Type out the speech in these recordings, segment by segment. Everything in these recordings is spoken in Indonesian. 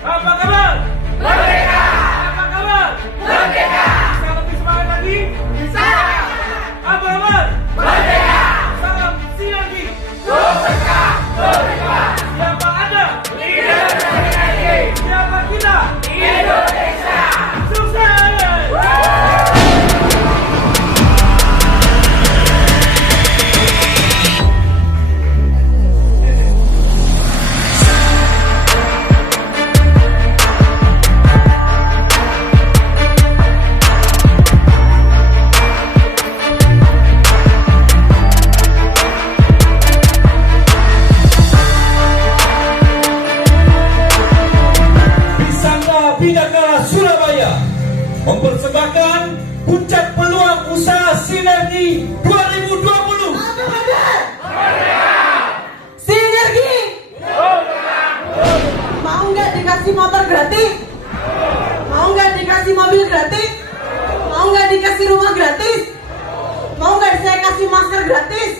Apa kabar? Merdeka! Apa kabar? Merdeka! Bisa lebih semangat lagi? Bisa! Apa kabar? Merdeka! Salam sinergi. Merdeka! Merdeka! Siapa Anda? Leader sinergi! Siapa kita? Indonesia! Sukses! Bidakara Surabaya mempersembahkan puncak peluang usaha sinergi 2020. Sinergi. Mau nggak dikasih motor gratis? Mau nggak dikasih mobil gratis? Mau nggak dikasih rumah gratis? Mau nggak saya kasih masker gratis?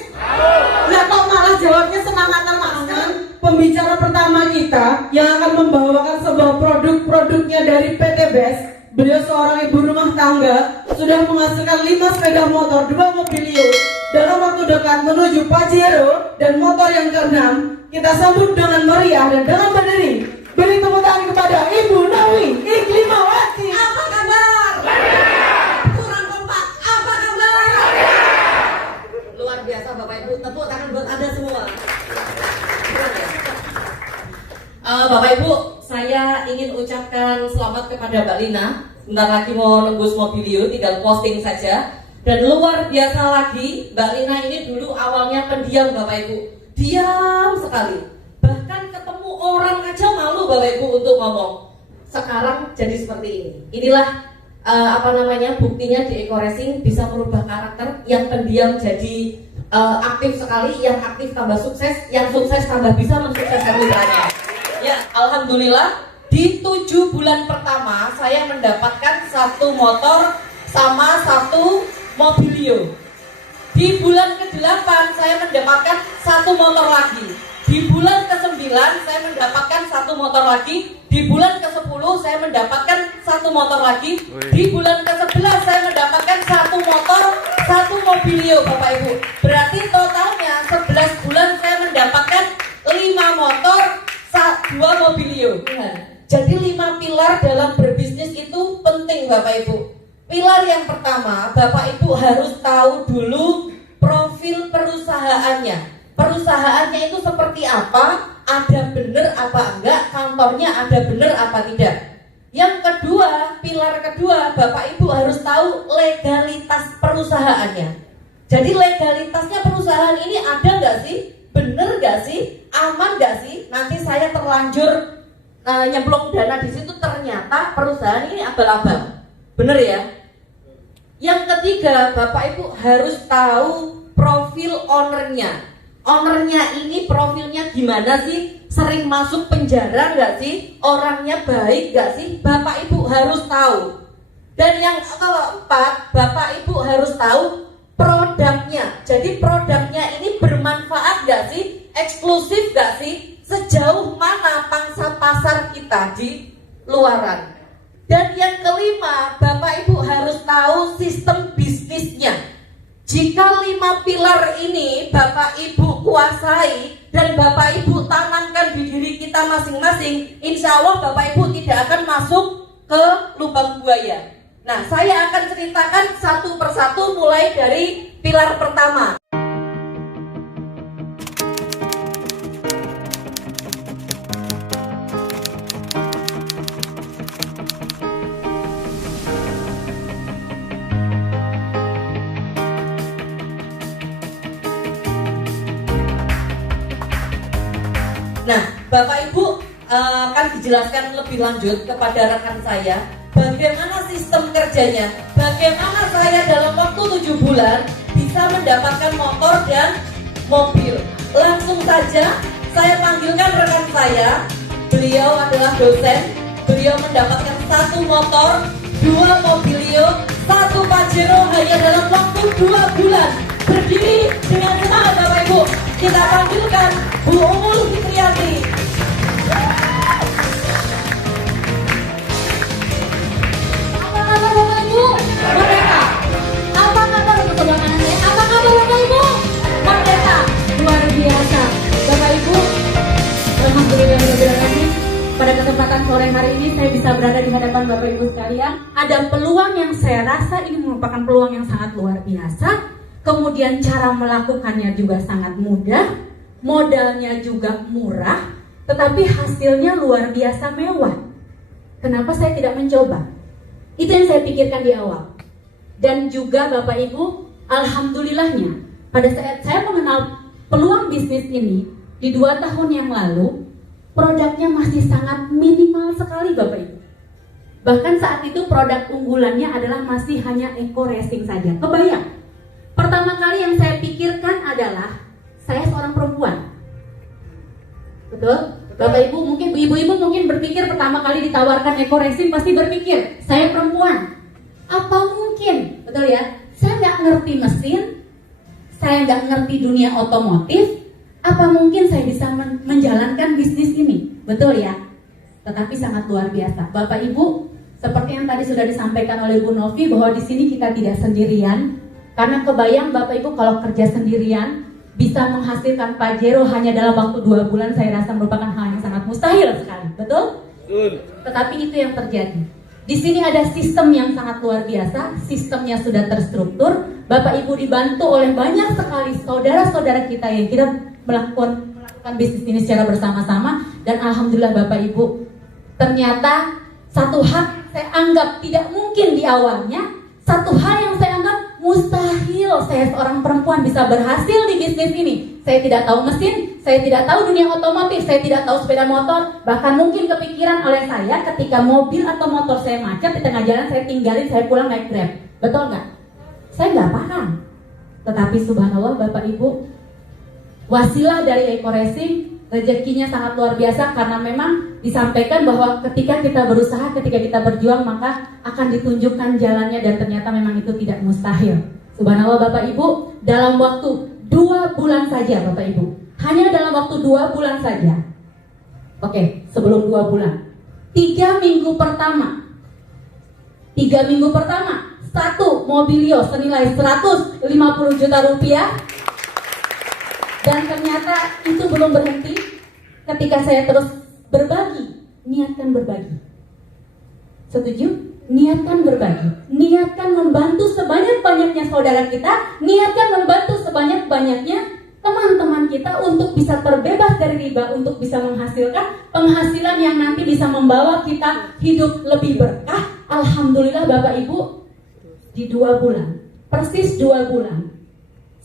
Lah kok malah jawabnya semangat-semangat? Pembicara pertama kita yang akan membawakan sebuah produk-produknya dari PT BES. Beliau seorang ibu rumah tangga, sudah menghasilkan 5 sepeda motor, 2 mobilio. Dalam waktu dekat menuju Pajero dan motor yang ke-6. Kita sambut dengan meriah dan dengan berdiri. Beri tepuk tangan kepada Ibu Nawi Iklimawati. Apa kabar? Kurang kompak. Apa kabar? Luar biasa Bapak Ibu, tepuk tangan buat Anda semua. Bapak Ibu, saya ingin ucapkan selamat kepada Mbak Lina. Bentar lagi mau nembus mobilio, tinggal posting saja. Dan luar biasa lagi, Mbak Lina ini dulu awalnya pendiam Bapak Ibu. Diam sekali. Bahkan ketemu orang aja malu Bapak Ibu untuk ngomong. Sekarang jadi seperti ini. Inilah buktinya di Eco Racing bisa merubah karakter yang pendiam jadi aktif sekali, yang aktif tambah sukses, yang sukses tambah bisa mensukseskan mitranya. Ya, alhamdulillah di 7 bulan pertama saya mendapatkan 1 motor sama 1 mobilio. Di bulan ke-8 saya mendapatkan 1 motor lagi. Di bulan ke-9 saya mendapatkan 1 motor lagi. Di bulan ke-10 saya mendapatkan 1 motor lagi. Di bulan ke-11 saya mendapatkan 1 motor, 1 mobilio Bapak Ibu. Berarti totalnya 11 bulan saya mendapatkan 5 motor, 2 mobilio. Jadi 5 pilar dalam berbisnis itu penting Bapak Ibu. Pilar yang pertama, Bapak Ibu harus tahu dulu profil perusahaannya. Perusahaannya itu seperti apa? Ada benar apa enggak? Kantornya ada benar apa tidak? Yang kedua, pilar kedua, Bapak Ibu harus tahu legalitas perusahaannya. Jadi legalitasnya perusahaan ini ada nggak sih? Bener nggak sih? Aman nggak sih? Nanti saya terlanjur nyemplung dana di situ ternyata perusahaan ini abal-abal. Bener ya? Yang ketiga, Bapak Ibu harus tahu profil ownernya. Ownernya ini profilnya gimana sih? Sering masuk penjara nggak sih? Orangnya baik nggak sih? Bapak Ibu harus tahu. Dan yang keempat, Bapak Ibu harus tahu produknya. Jadi produknya ini bermanfaat gak sih? Eksklusif gak sih? Sejauh mana pangsa pasar kita di luaran? Dan yang kelima, Bapak Ibu harus tahu sistem bisnisnya. Jika 5 pilar ini Bapak Ibu kuasai dan Bapak Ibu tanamkan di diri kita masing-masing, insya Allah Bapak Ibu tidak akan masuk ke lubang buaya. Nah, saya akan ceritakan satu persatu mulai dari pilar pertama. Nah, Bapak Ibu akan dijelaskan lebih lanjut kepada rekan saya bagaimana sistem kerjanya, bagaimana saya dalam waktu 7 bulan bisa mendapatkan motor dan mobil. Langsung saja saya panggilkan rekan saya. Beliau adalah dosen. Beliau mendapatkan 1 motor, 2 mobilio, 1 Pajero hanya dalam waktu 2 bulan. Berdiri dengan semangat Bapak Ibu. Kita panggilkan Bu Umul Fitriati. sore hari ini saya bisa berada di hadapan Bapak Ibu sekalian. Ada peluang yang saya rasa ini merupakan peluang yang sangat luar biasa. Kemudian cara melakukannya juga sangat mudah, modalnya juga murah, tetapi hasilnya luar biasa mewah. Kenapa saya tidak mencoba? Itu yang saya pikirkan di awal. Dan juga Bapak Ibu, alhamdulillahnya pada saat saya mengenal peluang bisnis ini di 2 tahun yang lalu, produknya masih sangat minimal sekali Bapak Ibu. Bahkan saat itu produk unggulannya adalah masih hanya eco racing saja. Kebayang? Pertama kali yang saya pikirkan adalah saya seorang perempuan. Betul? Bapak Ibu mungkin, ibu-ibu mungkin berpikir pertama kali ditawarkan eco racing pasti berpikir, saya perempuan. Apa mungkin? Betul ya? Saya nggak ngerti mesin, saya nggak ngerti dunia otomotif. Apa mungkin saya bisa menjalankan bisnis ini? Betul ya? Tetapi sangat luar biasa. Bapak Ibu, seperti yang tadi sudah disampaikan oleh Bu Novi bahwa di sini kita tidak sendirian. Karena kebayang Bapak Ibu kalau kerja sendirian bisa menghasilkan Pajero hanya dalam waktu 2 bulan, saya rasa merupakan hal yang sangat mustahil sekali. Betul? Betul. Tetapi itu yang terjadi. Di sini ada sistem yang sangat luar biasa, sistemnya sudah terstruktur. Bapak Ibu dibantu oleh banyak sekali saudara-saudara kita yang kita melakukan bisnis ini secara bersama-sama. Dan alhamdulillah Bapak Ibu, ternyata satu hal saya anggap tidak mungkin di awalnya, satu hal yang saya anggap mustahil saya seorang perempuan bisa berhasil di bisnis ini. Saya tidak tahu mesin, saya tidak tahu dunia otomotif, saya tidak tahu sepeda motor. Bahkan mungkin kepikiran oleh saya ketika mobil atau motor saya macet di tengah jalan, saya tinggalin, saya pulang naik Grab. Betul nggak? Saya nggak paham. Tetapi subhanallah Bapak Ibu, wasilah dari eco racing, rezekinya sangat luar biasa. Karena memang disampaikan bahwa ketika kita berusaha, ketika kita berjuang, maka akan ditunjukkan jalannya. Dan ternyata memang itu tidak mustahil. Subhanallah Bapak Ibu, dalam waktu 2 bulan saja Bapak Ibu, hanya dalam waktu 2 bulan saja. Oke, sebelum 2 bulan, 3 minggu pertama, 1 mobilio senilai 150 juta rupiah. Dan ternyata itu belum berhenti. Ketika saya terus berbagi, niatkan berbagi. Setuju? Niatkan berbagi, niatkan membantu sebanyak-banyaknya saudara kita, niatkan membantu sebanyak-banyaknya teman-teman kita untuk bisa terbebas dari riba, untuk bisa menghasilkan penghasilan yang nanti bisa membawa kita hidup lebih berkah. Alhamdulillah Bapak Ibu, di 2 bulan, persis 2 bulan,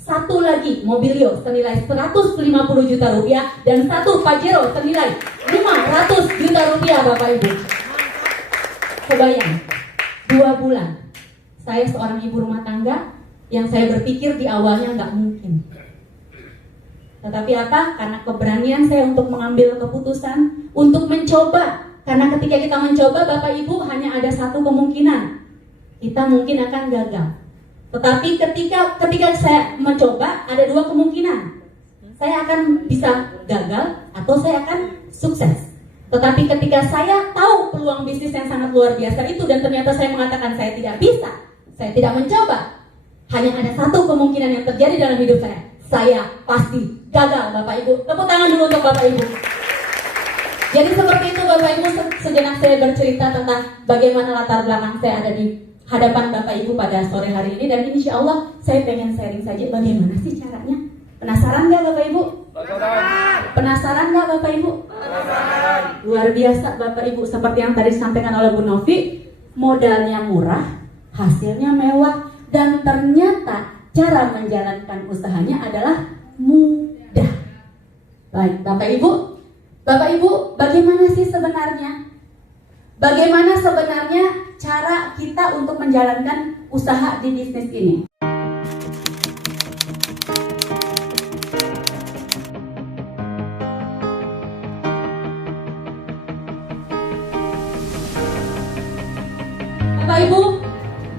1 lagi mobilio senilai 150 juta rupiah dan 1 Pajero senilai 500 juta rupiah Bapak Ibu. Kebayang, 2 bulan saya seorang ibu rumah tangga yang saya berpikir di awalnya nggak mungkin. Tetapi apa? Karena keberanian saya untuk mengambil keputusan, untuk mencoba. Karena ketika kita mencoba Bapak Ibu, hanya ada 1 kemungkinan, kita mungkin akan gagal. Tetapi ketika saya mencoba, ada 2 kemungkinan, saya akan bisa gagal atau saya akan sukses. Tetapi ketika saya tahu peluang bisnis yang sangat luar biasa itu, dan ternyata saya mengatakan saya tidak bisa, saya tidak mencoba, hanya ada 1 kemungkinan yang terjadi dalam hidup saya pasti gagal Bapak Ibu. Tepuk tangan dulu untuk Bapak Ibu. Jadi seperti itu Bapak Ibu, sejenak saya bercerita tentang bagaimana latar belakang saya ada di hadapan Bapak Ibu pada sore hari ini. Dan insya Allah saya pengen sharing saja bagaimana sih caranya. Penasaran nggak Bapak Ibu? Penasaran nggak Bapak Ibu? Luar biasa Bapak Ibu, seperti yang tadi disampaikan oleh Bu Novi, modalnya murah, hasilnya mewah, dan ternyata cara menjalankan usahanya adalah mudah. Baik Bapak Ibu, bagaimana sih sebenarnya? Bagaimana sebenarnya cara kita untuk menjalankan usaha di bisnis ini? Bapak Ibu,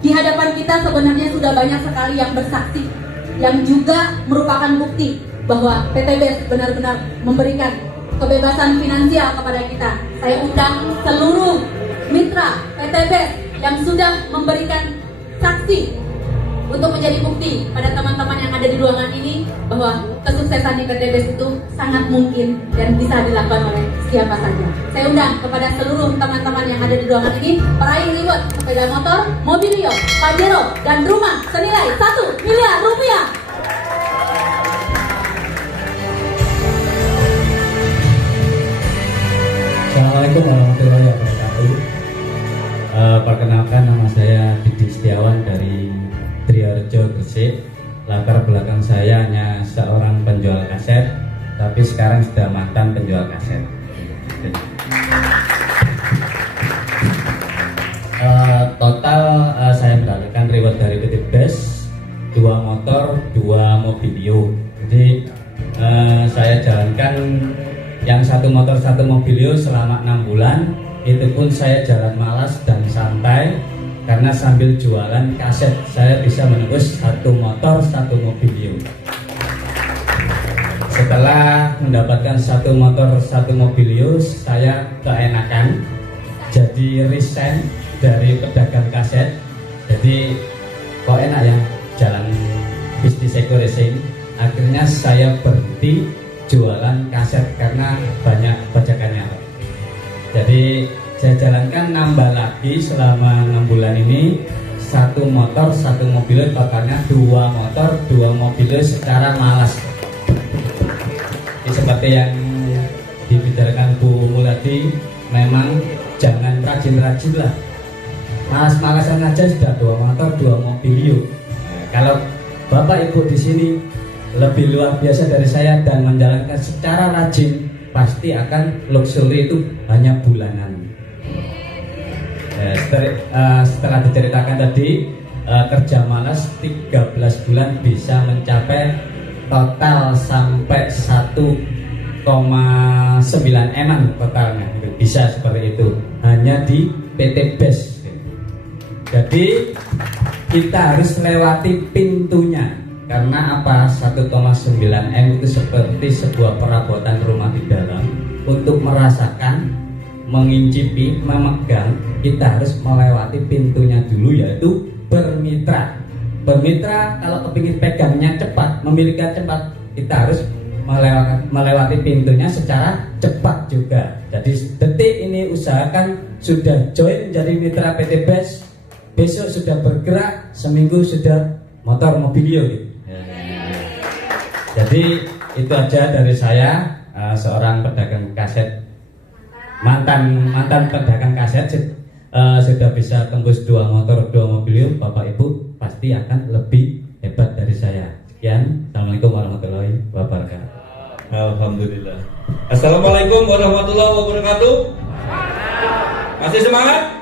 di hadapan kita sebenarnya sudah banyak sekali yang bersaksi, yang juga merupakan bukti bahwa PTBES benar-benar memberikan kebebasan finansial kepada kita. Saya undang seluruh mitra PTBES yang sudah memberikan saksi untuk menjadi bukti pada teman-teman yang ada di ruangan ini bahwa kesuksesan IPTBES itu sangat mungkin dan bisa dilakukan oleh siapa saja. Saya undang kepada seluruh teman-teman yang ada di ruangan ini peraih reward sepeda motor, mobilio, pajero, dan rumah senilai 1 miliar rupiah. Assalamualaikum warahmatullahi wabarakatuh. Perkenalkan, nama saya Didi Setiawan dari Triharjo, Gresik. Latar belakang saya hanya seorang penjual kaset, tapi sekarang sudah mantan penjual kaset. Total saya mendapatkan reward dari IPTBES 2 motor, 2 mobilio. Jadi saya jalankan yang 1 motor 1 mobilio selama 6 bulan. Itu pun saya jalan malas dan santai, karena sambil jualan kaset saya bisa menembus 1 motor 1 mobilio. Setelah mendapatkan 1 motor 1 mobilio, saya keenakan, jadi resign dari pedagang kaset. Jadi kok enak ya jalan bisnis eco racing. Akhirnya saya berhenti jualan kaset karena banyak bajakannya. Jadi saya jalankan nambah lagi selama 6 bulan ini 1 motor 1 mobil, totalnya 2 motor 2 mobil secara malas. Jadi seperti yang dibicarakan Bu Muladi, memang jangan rajin-rajin lah, malas-malasan aja sudah 2 motor 2 mobil. Kalau Bapak Ibu di sini lebih luar biasa dari saya dan menjalankan secara rajin, pasti akan luxury itu hanya bulanan. Setelah diceritakan tadi, kerja malas 13 bulan bisa mencapai total sampai 1,9 M totalnya, bisa seperti itu hanya di IPTBES. Jadi kita harus lewati pintunya. Karena apa? 1,9 M itu seperti sebuah perabotan rumah di dalam. Untuk merasakan, mengincipi, memegang, kita harus melewati pintunya dulu, yaitu bermitra. Bermitra, kalau kepingin pegangnya cepat, memilikinya cepat, kita harus melewati pintunya secara cepat juga. Jadi detik ini usahakan sudah join jadi mitra IPTBES, besok sudah bergerak, seminggu sudah motor mobilio gitu. Jadi itu aja dari saya, seorang pedagang kaset, mantan pedagang kaset, sudah bisa tembus 2 motor 2 mobil. Bapak Ibu pasti akan lebih hebat dari saya. Sekian, assalamualaikum warahmatullahi wabarakatuh. Alhamdulillah. Assalamualaikum warahmatullahi wabarakatuh. Masih semangat?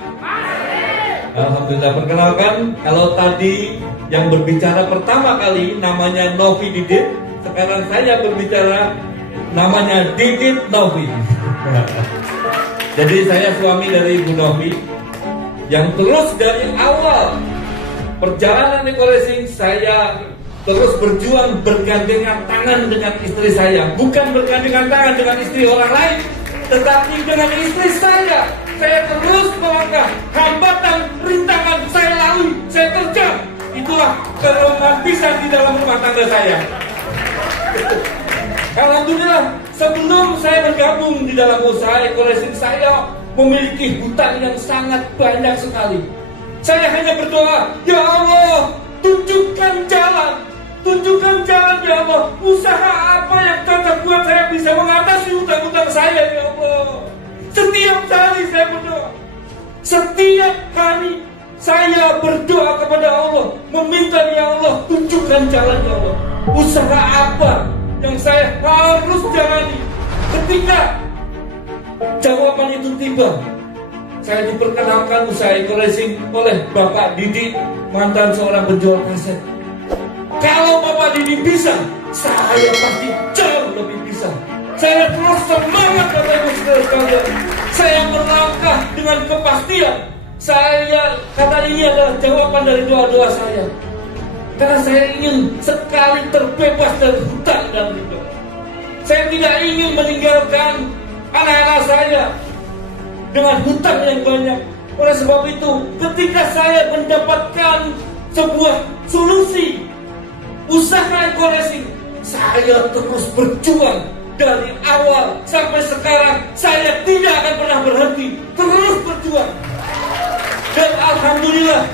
Alhamdulillah. Perkenalkan, kalau tadi yang berbicara pertama kali namanya Novi Didit, sekarang saya berbicara namanya Didit Novi. Jadi saya suami dari Bu Novi yang terus dari awal perjalanan eco racing saya terus berjuang bergandengan tangan dengan istri saya, bukan bergandengan tangan dengan istri orang lain, tetapi dengan istri saya. Saya terus melangkah hambatan, rintangan saya lalui, saya terjang. Itulah keromantisan di dalam rumah tangga saya. Alhamdulillah, sebelum saya bergabung di dalam usaha eco racing, saya memiliki hutang yang sangat banyak sekali. Saya hanya berdoa, ya Allah, tunjukkan jalan ya Allah. Usaha apa yang cocok buat saya bisa mengatasi hutang-hutang saya, ya Allah. Setiap kali saya berdoa, setiap hari saya berdoa kepada Allah, meminta, ya Allah, tunjukkan jalan, ya Allah. Usaha apa yang saya harus jalani? Ketika jawaban itu tiba, saya diperkenalkan usaha eco racing oleh Bapak Didi, mantan seorang penjual kaset. Kalau Bapak Didi bisa, saya pasti jauh lebih bisa. Saya terus semangat, Bapak Ibu sekalian. Saya melangkah dengan kepastian. Saya kata ini adalah jawaban dari doa-doa saya. Karena saya ingin sekali terbebas dari hutang dan rindu. Saya tidak ingin meninggalkan anak-anak saya dengan hutang yang banyak. Oleh sebab itu, ketika saya mendapatkan sebuah solusi usaha Eco-Racing. Saya terus berjuang dari awal sampai sekarang. Saya tidak akan pernah berhenti, terus berjuang. Dan alhamdulillah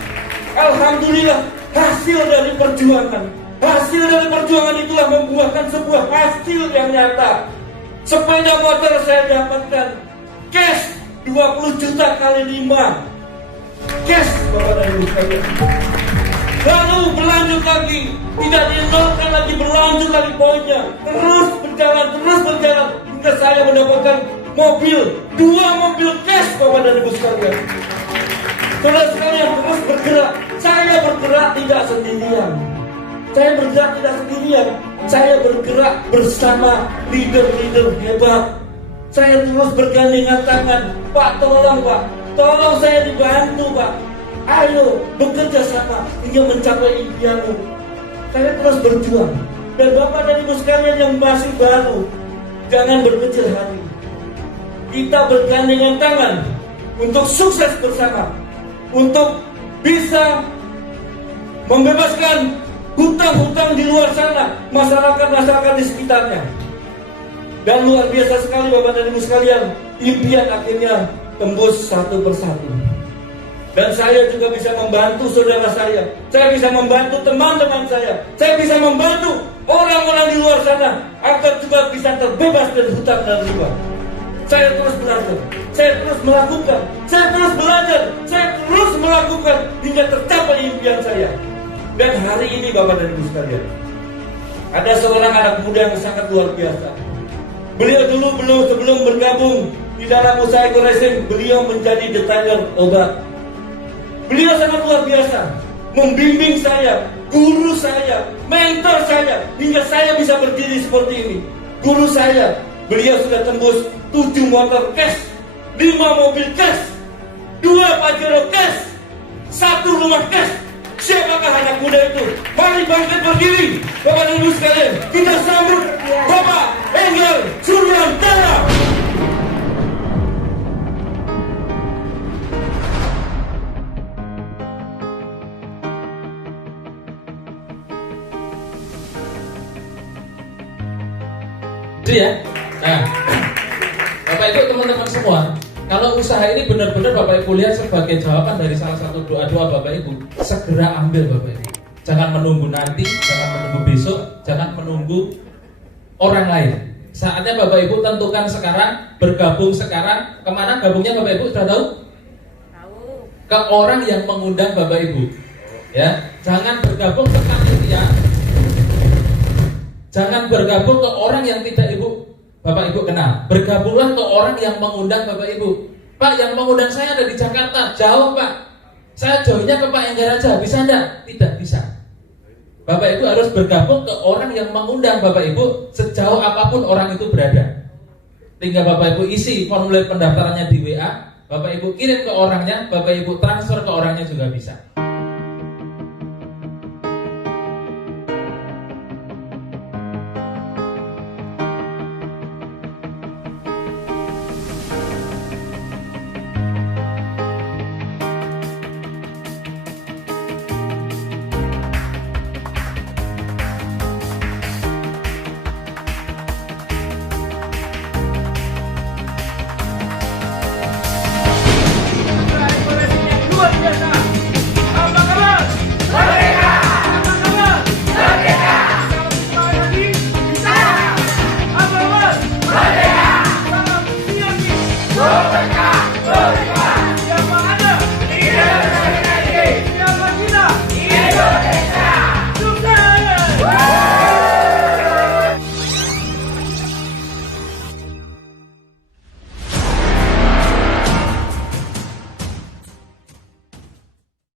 hasil dari perjuangan itulah membuahkan sebuah hasil yang nyata. Sepeda motor saya dapatkan cash 20 juta kali 5 cash, Bapak dan Ibu sekalian. Lalu berlanjut lagi, tidak dinolkan lagi, berlanjut lagi poinnya, terus berjalan hingga saya mendapatkan mobil, 2 mobil cash, Bapak dan Ibu sekalian. Saudara sekalian, terus bergerak. Saya bergerak tidak sendirian. Saya bergerak bersama leader-leader hebat. Saya terus bergandengan tangan. Pak, tolong saya dibantu, Pak. Ayo bekerja sama hingga mencapai impianmu. Saya terus berjuang. Dan Bapak dan Ibu sekalian yang masih baru, jangan berkecil hati. Kita bergandengan tangan untuk sukses bersama, untuk bisa membebaskan hutang-hutang di luar sana, masyarakat di sekitarnya. Dan luar biasa sekali Bapak dan Ibu sekalian, impian akhirnya tembus satu persatu. Dan saya juga bisa membantu saudara saya bisa membantu teman-teman saya bisa membantu orang-orang di luar sana agar juga bisa terbebas dari hutang dan riba. Saya terus belajar, saya terus melakukan, saya terus belajar, saya terus melakukan hingga tercapai impian saya. Dan hari ini Bapak dan Ibu sekalian, ada seorang anak muda yang sangat luar biasa. Beliau dulu sebelum bergabung di dalam usaha Eco-Racing, beliau menjadi detailer obat. Beliau sangat luar biasa, membimbing saya, guru saya, mentor saya, hingga saya bisa berdiri seperti ini. Guru saya, beliau sudah tembus 7 motor cash, 5 mobil cash, 2 Pajero cash, 1 rumah cash. Siapakah anak muda itu? Mari bangkit berdiri, Bapak dan Ibu sekalian. Kita sambut Bapak Enggar Suryantara. Itu ya. Nah, Bapak Ibu teman-teman semua, kalau usaha ini benar-benar Bapak Ibu lihat sebagai jawaban dari salah satu doa-doa Bapak Ibu, segera ambil Bapak Ibu. Jangan menunggu nanti, jangan menunggu besok, jangan menunggu orang lain. Saatnya Bapak Ibu tentukan sekarang, bergabung sekarang. Kemana gabungnya Bapak Ibu sudah tahu? Tahu. Ke orang yang mengundang Bapak Ibu. Ya, jangan bergabung ke panitia. Jangan bergabung ke orang yang tidak Bapak Ibu kenal. Bergabunglah ke orang yang mengundang Bapak Ibu. Pak, yang mengundang saya ada di Jakarta, jauh Pak. Saya jauhnya ke Pak Enggar aja, bisa enggak? Tidak bisa. Bapak Ibu harus bergabung ke orang yang mengundang Bapak Ibu sejauh apapun orang itu berada. Tinggal Bapak Ibu isi formulir pendaftarannya di WA, Bapak Ibu kirim ke orangnya, Bapak Ibu transfer ke orangnya juga bisa.